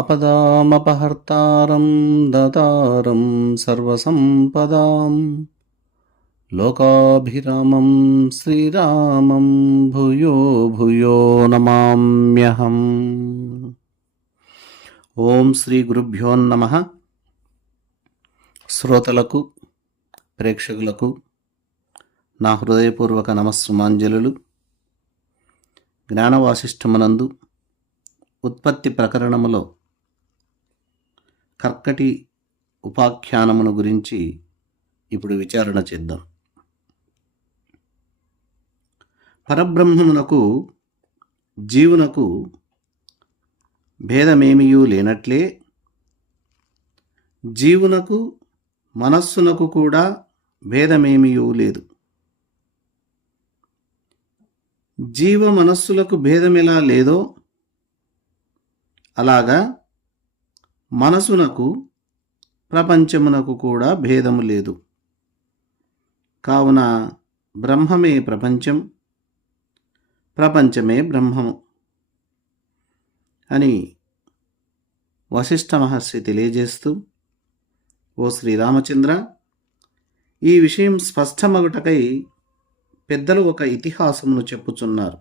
ఆపదామపహర్తారం దాతారం సర్వసంపదాం లోకాభిరామం శ్రీరామం భూయో భూయో నమామ్యహం. ఓం శ్రీ గురుభ్యో నమః. శ్రోతలకు ప్రేక్షకులకు నా హృదయపూర్వక నమస్సుమాంజలులు. జ్ఞానవాసిష్ఠమునందు ఉత్పత్తి ప్రకరణములో కర్కటి ఉపాఖ్యానమును గురించి ఇప్పుడు విచారణ చేద్దాం. పరబ్రహ్మమునకు జీవునకు భేదమేమియూ లేనట్లే జీవునకు మనస్సునకు కూడా భేదమేమియూ లేదు. జీవ మనస్సులకు భేదమెలా లేదో అలాగా మనసునకు ప్రపంచమునకు కూడా భేదము లేదు. కావున బ్రహ్మమే ప్రపంచం, ప్రపంచమే బ్రహ్మము అని వశిష్ఠ మహర్షి తెలియజేస్తూ, ఓ శ్రీరామచంద్ర, ఈ విషయం స్పష్టమగుటకై పెద్దలు ఒక ఇతిహాసమును చెప్పుచున్నారు.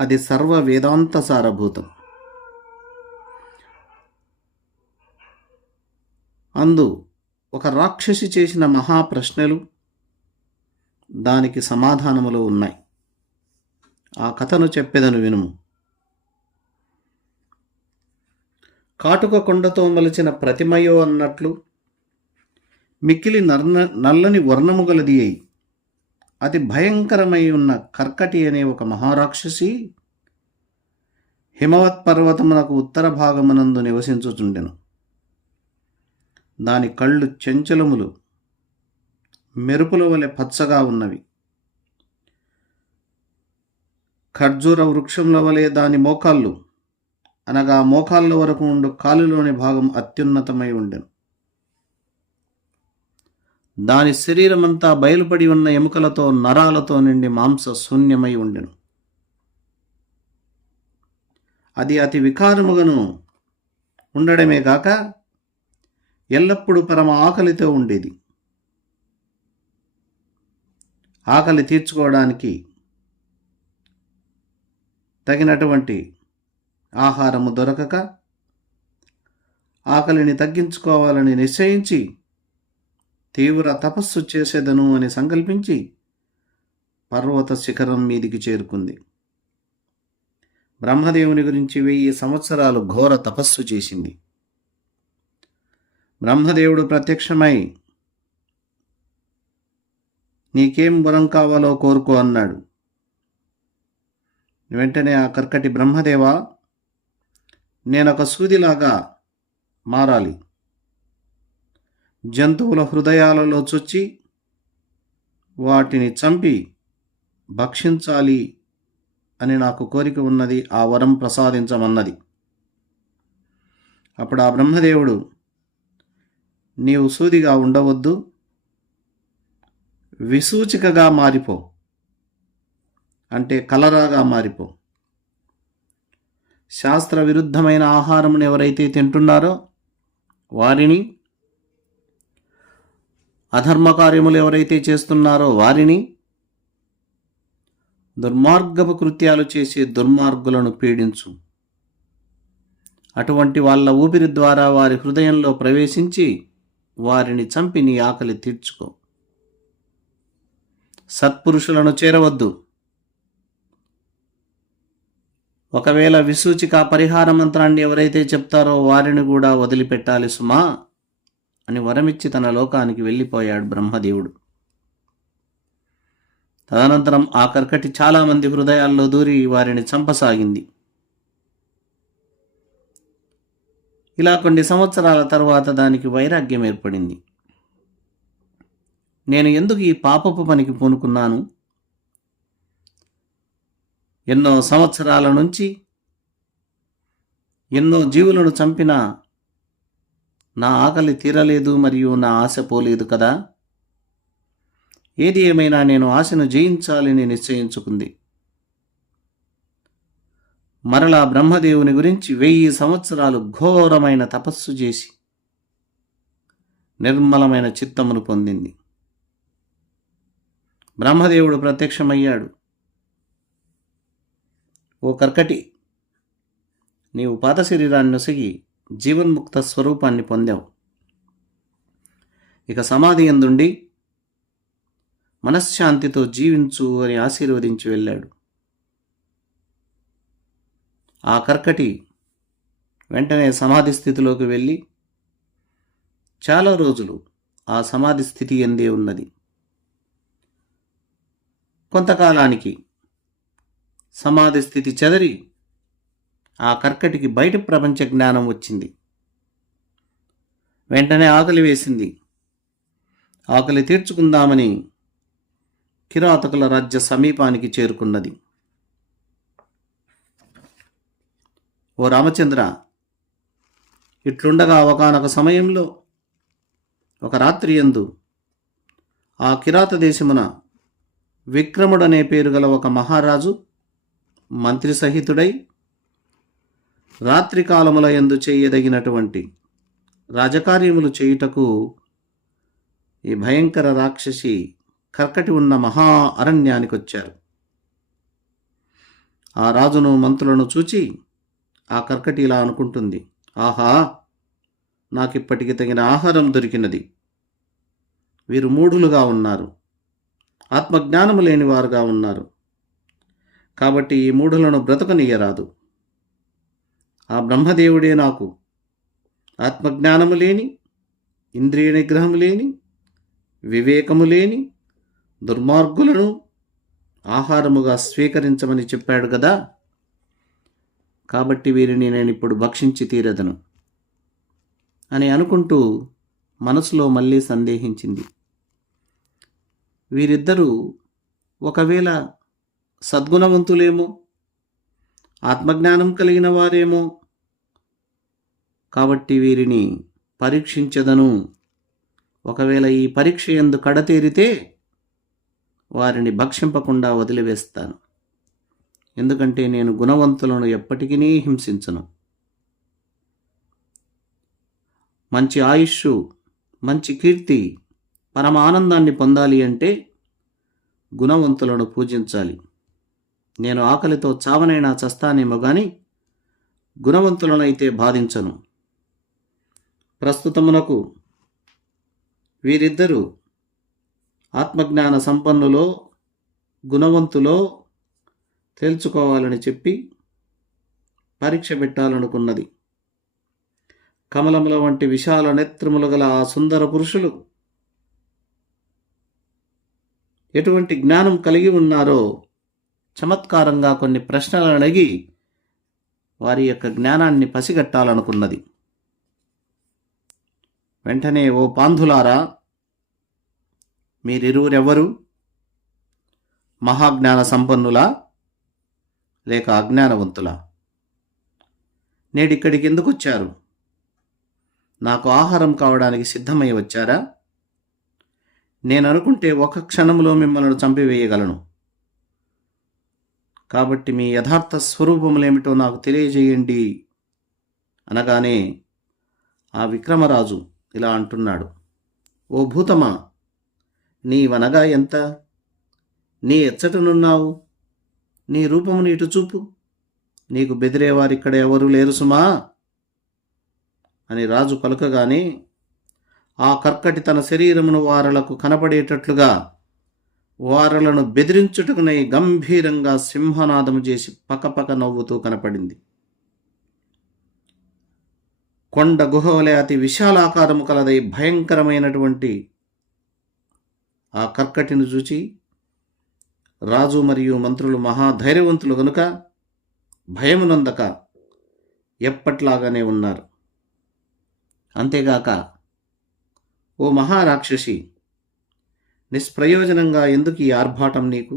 అది సర్వ వేదాంత సారభూతం. అందు ఒక రాక్షసి చేసిన మహాప్రశ్నలు, దానికి సమాధానములు ఉన్నాయి. ఆ కథను చెప్పెదను వినుము. కాటుక కొండతో మలిచిన ప్రతిమయో అన్నట్లు మిక్కిలి నల్లని వర్ణము గలది అయి అతి భయంకరమై ఉన్న కర్కటి అనే ఒక మహారాక్షసి హిమవత్ పర్వతమునకు ఉత్తర భాగమునందు నివసించుచుండెను. దాని కళ్ళు చెంచలములు మెరుపుల వలె పచ్చగా ఉన్నవి. ఖర్జూర వృక్షముల వలె దాని మోకాళ్ళు, అనగా మోకాళ్ళ వరకు ఉండు కాలులోని భాగం అత్యున్నతమై ఉండెను. దాని శరీరమంతా బయలుపడి ఉన్న ఎముకలతో నరాలతో నిండి మాంస శూన్యమై ఉండెను. అది అతి వికారముగను ఉండడమే గాక ఎల్లప్పుడూ పరమ ఆకలితో ఉండేది. ఆకలి తీర్చుకోవడానికి తగినటువంటి ఆహారము దొరకక ఆకలిని తగ్గించుకోవాలని నిశ్చయించి తీవ్ర తపస్సు చేసేదను అని సంకల్పించి పర్వత శిఖరం మీదికి చేరుకుంది. బ్రహ్మదేవుని గురించి 1000 సంవత్సరాలు ఘోర తపస్సు చేసింది. బ్రహ్మదేవుడు ప్రత్యక్షమై, నీకేం వరం కావాలో కోరుకో అన్నాడు. వెంటనే ఆ కర్కటి, బ్రహ్మదేవా, నేనొక సూదిలాగా మారాలి, జంతువుల హృదయాలలో చొచ్చి వాటిని చంపి భక్షించాలి అని నాకు కోరిక ఉన్నది, ఆ వరం ప్రసాదించమన్నది. అప్పుడు ఆ బ్రహ్మదేవుడు, నీవు సూదిగా ఉండవద్దు, విసూచికగా మారిపో, అంటే కలరాగా మారిపో. శాస్త్ర విరుద్ధమైన ఆహారమును ఎవరైతే తింటున్నారో వారిని, అధర్మ కార్యములు ఎవరైతే చేస్తున్నారో వారిని, దుర్మార్గపు కృత్యాలు చేసే దుర్మార్గులను పీడించు. అటువంటి వాళ్ళ ఊపిరి ద్వారా వారి హృదయంలో ప్రవేశించి వారిని చంపి నీ ఆకలి తీర్చుకో. సత్పురుషులను చేరవద్దు. ఒకవేళ విసూచిక పరిహార మంత్రాన్ని ఎవరైతే చెప్తారో వారిని కూడా వదిలిపెట్టాలి సుమా అని వరమిచ్చి తన లోకానికి వెళ్ళిపోయాడు బ్రహ్మదేవుడు. తదనంతరం ఆ కర్కటి చాలామంది హృదయాల్లో దూరి వారిని చంపసాగింది. ఇలా కొన్ని సంవత్సరాల తరువాత దానికి వైరాగ్యం ఏర్పడింది. నేను ఎందుకు ఈ పాపపు పనికి పూనుకున్నాను? ఎన్నో సంవత్సరాల నుంచి ఎన్నో జీవులను చంపినా నా ఆకలి తీరలేదు, మరియు నా ఆశ పోలేదు కదా. ఏది ఏమైనా నేను ఆశను జయించాలని నిశ్చయించుకుంది. మరలా బ్రహ్మదేవుని గురించి 1000 సంవత్సరాలు ఘోరమైన తపస్సు చేసి నిర్మలమైన చిత్తమును పొందింది. బ్రహ్మదేవుడు ప్రత్యక్షమయ్యాడు. ఓ కర్కటి, నీవు పాత శరీరాన్ని నొసగి జీవన్ముక్త స్వరూపాన్ని పొందావు. ఇక సమాధి యందుండి మనశ్శాంతితో జీవించు అని ఆశీర్వదించి వెళ్ళాడు. ఆ కర్కటి వెంటనే సమాధి స్థితిలోకి వెళ్ళి చాలా రోజులు ఆ సమాధి స్థితి ఎందే ఉన్నది. కొంతకాలానికి సమాధి స్థితి చెదరి ఆ కర్కటికి బయట ప్రపంచ జ్ఞానం వచ్చింది. వెంటనే ఆకలి వేసింది. ఆకలి తీర్చుకుందామని కిరాతకుల రాజ్య సమీపానికి చేరుకున్నది. ఓ రామచంద్ర, ఇట్లుండగా ఒకానొక సమయంలో ఒక రాత్రి యందు ఆ కిరాత దేశమున విక్రముడనే పేరు గల ఒక మహారాజు మంత్రి సహితుడై రాత్రి కాలముల యందు చేయదగినటువంటి రాజకార్యములు చేయుటకు ఈ భయంకర రాక్షసి కర్కటి ఉన్న మహా అరణ్యానికి వచ్చారు. ఆ రాజును మంత్రులను చూచి ఆ కర్కటి ఇలా అనుకుంటుంది, ఆహా, నాకిప్పటికి తగిన ఆహారం దొరికినది. వీరు మూఢులుగా ఉన్నారు, ఆత్మజ్ఞానము లేనివారుగా ఉన్నారు. కాబట్టి ఈ మూఢులను బ్రతకనీయరాదు. ఆ బ్రహ్మదేవుడే నాకు ఆత్మజ్ఞానము లేని, ఇంద్రియ నిగ్రహము లేని, వివేకము లేని దుర్మార్గులను ఆహారముగా స్వీకరించమని చెప్పాడు కదా. కాబట్టి వీరిని నేను ఇప్పుడు భక్షించి తీరదను అని అనుకుంటూ మనసులో మళ్ళీ సందేహించింది. వీరిద్దరూ ఒకవేళ సద్గుణవంతులేమో, ఆత్మజ్ఞానం కలిగిన వారేమో, కాబట్టి వీరిని పరీక్షించదను. ఒకవేళ ఈ పరీక్ష యందు కడతేరితే వారిని భక్షింపకుండా వదిలివేస్తాను. ఎందుకంటే నేను గుణవంతులను ఎప్పటికీ హింసించను. మంచి ఆయుష్షు, మంచి కీర్తి, పరమ ఆనందాన్ని పొందాలి అంటే గుణవంతులను పూజించాలి. నేను ఆకలితో చావనైనా చస్తానేమో గాని గుణవంతులనైతే బాధించను. ప్రస్తుతమునకు వీరిద్దరూ ఆత్మజ్ఞాన సంపన్నులో, గుణవంతులో తెలుసుకోవాలని చెప్పి పరీక్ష పెట్టాలనుకున్నది. కమలముల వంటి విశాల నేత్రములు గల ఆ సుందర పురుషులు ఎటువంటి జ్ఞానం కలిగి ఉన్నారో చమత్కారంగా కొన్ని ప్రశ్నలు అడిగి వారి యొక్క జ్ఞానాన్ని పసిగట్టాలనుకున్నది. వెంటనే, ఓ పాంధులారా, మీరిరువురెవరు? మహాజ్ఞాన సంపన్నులా లేక అజ్ఞానవంతులా? నేడిక్కడికి ఎందుకు వచ్చారు? నాకు ఆహారం కావడానికి సిద్ధమై వచ్చారా? నేను అనుకుంటే ఒక క్షణంలో మిమ్మల్ని చంపివేయగలను. కాబట్టి మీ యథార్థ స్వరూపములేమిటో నాకు తెలియజేయండి అనగానే ఆ విక్రమరాజు ఇలా అంటున్నాడు, ఓ భూతమా, నీవనగా ఎంత? నీ ఎచ్చటనున్నావు? నీ రూపమును ఇటు చూపు. నీకు బెదిరేవారిక్కడ ఎవరూ లేరు సుమా అని రాజు పలుకగానే ఆ కర్కటి తన శరీరమును వారలకు కనపడేటట్లుగా వారలను బెదిరించుటకునై గంభీరంగా సింహనాదము చేసి పకపక నవ్వుతూ కనపడింది. కొండ గుహవలే అతి విశాలాకారము కలదై భయంకరమైనటువంటి ఆ కర్కటిని చూచి రాజు మరియు మంత్రులు మహాధైర్యవంతులు గనుక భయమునందక ఎప్పట్లాగానే ఉన్నారు. అంతేగాక, ఓ మహారాక్షసి, నిష్ప్రయోజనంగా ఎందుకు ఈ ఆర్భాటం నీకు?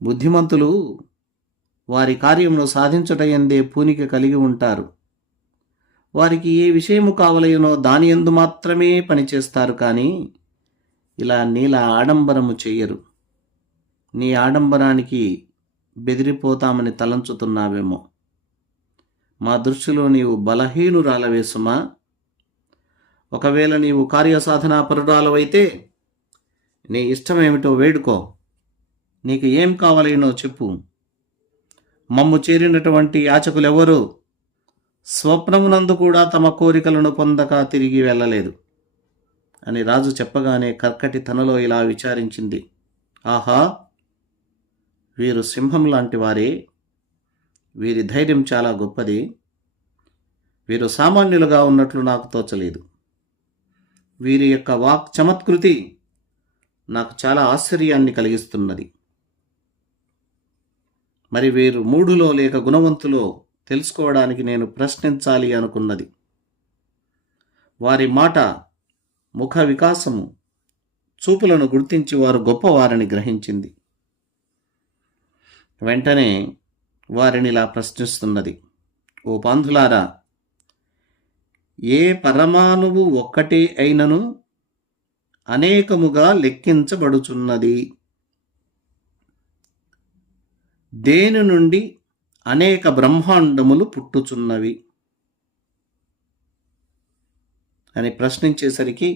బుద్ధిమంతులు వారి కార్యమును సాధించుటయందే పూనిక కలిగి ఉంటారు. వారికి ఏ విషయము కావలయనో దాని యందు మాత్రమే పనిచేస్తారు. కానీ ఇలా నీలా ఆడంబరము చెయ్యరు. నీ ఆడంబరానికి బెదిరిపోతామని తలంచుతున్నావేమో. మా దృష్టిలో నీవు బలహీనురాలవే సుమా. ఒకవేళ నీవు కార్యసాధనా పరురాలవైతే నీ ఇష్టమేమిటో వేడుకో. నీకు ఏం కావాలేనో చెప్పు. మమ్ము చేరినటువంటి యాచకులెవరూ స్వప్నమునందు కూడా తమ కోరికలను పొందక తిరిగి వెళ్ళలేదు అని రాజు చెప్పగానే కర్కటి తనలో ఇలా విచారించింది. ఆహా, వీరు సింహం లాంటి వారే. వీరి ధైర్యం చాలా గొప్పది. వీరు సామాన్యులుగా ఉన్నట్లు నాకు తోచలేదు. వీరి యొక్క వాక్ చమత్కృతి నాకు చాలా ఆశ్చర్యాన్ని కలిగిస్తున్నది. మరి వీరు మూఢులో లేక గుణవంతులో తెలుసుకోవడానికి నేను ప్రశ్నించాలి అనుకున్నది. వారి మాట, ముఖ వికాసము, చూపులను గుర్తించి వారు గొప్పవారిని గ్రహించింది. వెంటనే వారిని ఇలా ప్రశ్నిస్తున్నది. ఓ పాంధులారా, ఏ పరమాణువు ఒక్కటే అయినను అనేకముగా లెక్కించబడుచున్నది. దేని నుండి అనేక బ్రహ్మాండములు పుట్టుచున్నవి అని ప్రశ్నించేసరికి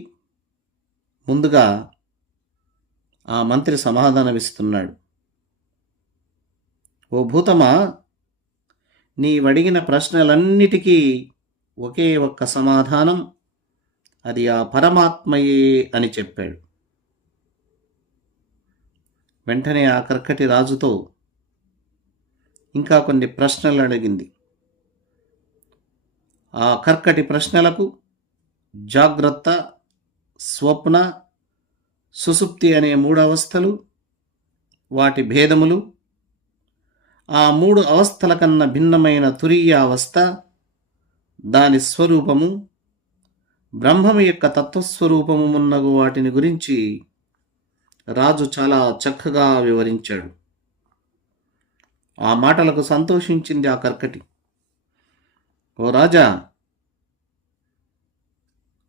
ముందుగా ఆ మంత్రి సమాధానమిస్తున్నాడు. ఓ భూతమా, నీవడిగిన ప్రశ్నలన్నిటికీ ఒకే ఒక్క సమాధానం, అది ఆ పరమాత్మయే అని చెప్పాడు. వెంటనే ఆ కర్కటి రాజుతో ఇంకా కొన్ని ప్రశ్నలు అడిగింది. ఆ కర్కటి ప్రశ్నలకు జాగ్రత్త, స్వప్న, సుషుప్తి అనే 3 అవస్థలు, వాటి భేదములు, ఆ 3 అవస్థల కన్నా భిన్నమైన తురీయ అవస్థ, దాని స్వరూపము, బ్రహ్మము యొక్క తత్వస్వరూపము మున్నగు వాటిని గురించి రాజు చాలా చక్కగా వివరించాడు. ఆ మాటలకు సంతోషించింది ఆ కర్కటి. ఓ రాజా,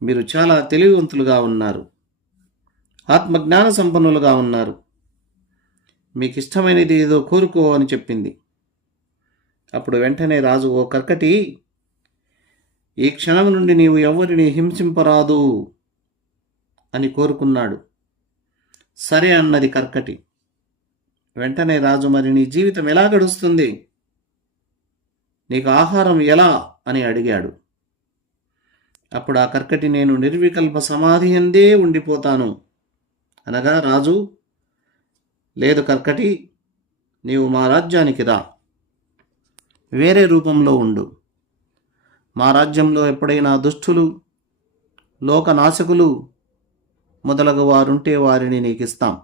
మీరు చాలా తెలివివంతులుగా ఉన్నారు, ఆత్మజ్ఞాన సంపన్నులుగా ఉన్నారు. మీకు ఇష్టమైనది ఏదో కోరుకో అని చెప్పింది. అప్పుడు వెంటనే రాజు, ఓ కర్కటి, ఈ క్షణం నుండి నీవు ఎవరిని హింసింపరాదు అని కోరుకున్నాడు. సరే అన్నది కర్కటి. వెంటనే రాజు, మరి నీ జీవితం ఎలా గడుస్తుంది, నీకు ఆహారం ఎలా అని అడిగాడు. అప్పుడు ఆ కర్కటి, నేను నిర్వికల్ప సమాధి ఎందే ఉండిపోతాను అనగా రాజు, లేదు కర్కటి, నీవు మా రాజ్యానికి రా, వేరే రూపంలో ఉండు. మా రాజ్యంలో ఎప్పుడైనా దుష్టులు, లోకనాశకులు మొదలగు వారుంటే వారిని నీకిస్తాం.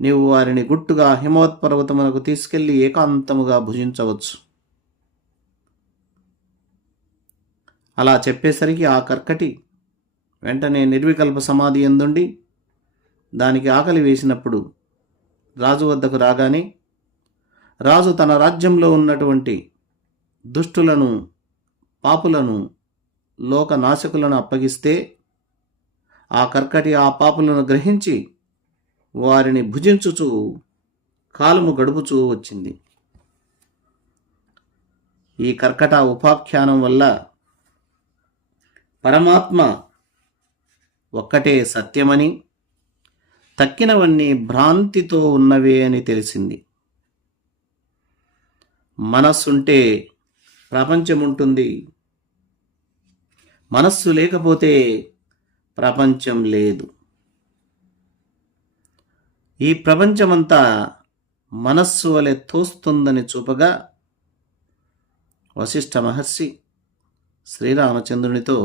నీవు వారిని గుట్టుగా హిమవత్పర్వతమునకు తీసుకెళ్లి ఏకాంతముగా భుజించవచ్చు. అలా చెప్పేసరికి ఆ కర్కటి వెంటనే నిర్వికల్ప సమాధి ఎందుండి దానికి ఆకలి వేసినప్పుడు రాజు వద్దకు రాగానే రాజు తన రాజ్యంలో ఉన్నటువంటి దుష్టులను, పాపులను, లోకనాశకులను అప్పగిస్తే ఆ కర్కటి ఆ పాపులను గ్రహించి వారిని భుజించుచూ కాలము గడుపుచూ వచ్చింది. ఈ కర్కట ఉపాఖ్యానం వల్ల పరమాత్మ ఒక్కటే సత్యమని, తక్కినవన్నీ భ్రాంతితో ఉన్నవే అని తెలిసింది. మనస్సుంటే ప్రపంచం ఉంటుంది, మనస్సు లేకపోతే ప్రపంచం లేదు. ఈ ప్రపంచమంతా మనస్సు వలె తోస్తుందని చూపగా వశిష్ఠ మహర్షి శ్రీరామచంద్రునితో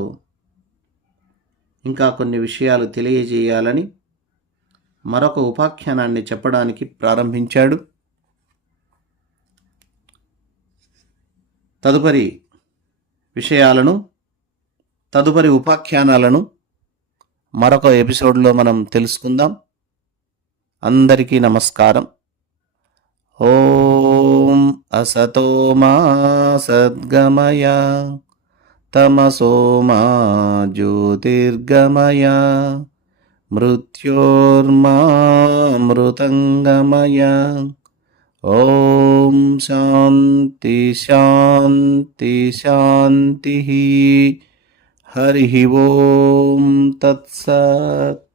ఇంకా కొన్ని విషయాలు తెలియజేయాలని మరొక ఉపాఖ్యానాన్ని చెప్పడానికి ప్రారంభించాడు. తదుపరి విషయాలను, తదుపరి ఉపాఖ్యానాలను మరొక ఎపిసోడ్లో మనం తెలుసుకుందాం. అందరికీ నమస్కారం. ఓం అసతో మా సద్గమయ తమసో మా జ్యోతిర్గమయ మృత్యోర్మా మృతంగమయ ఓం శాంతి శాంతి శాంతి. హరి ఓం తత్సత్.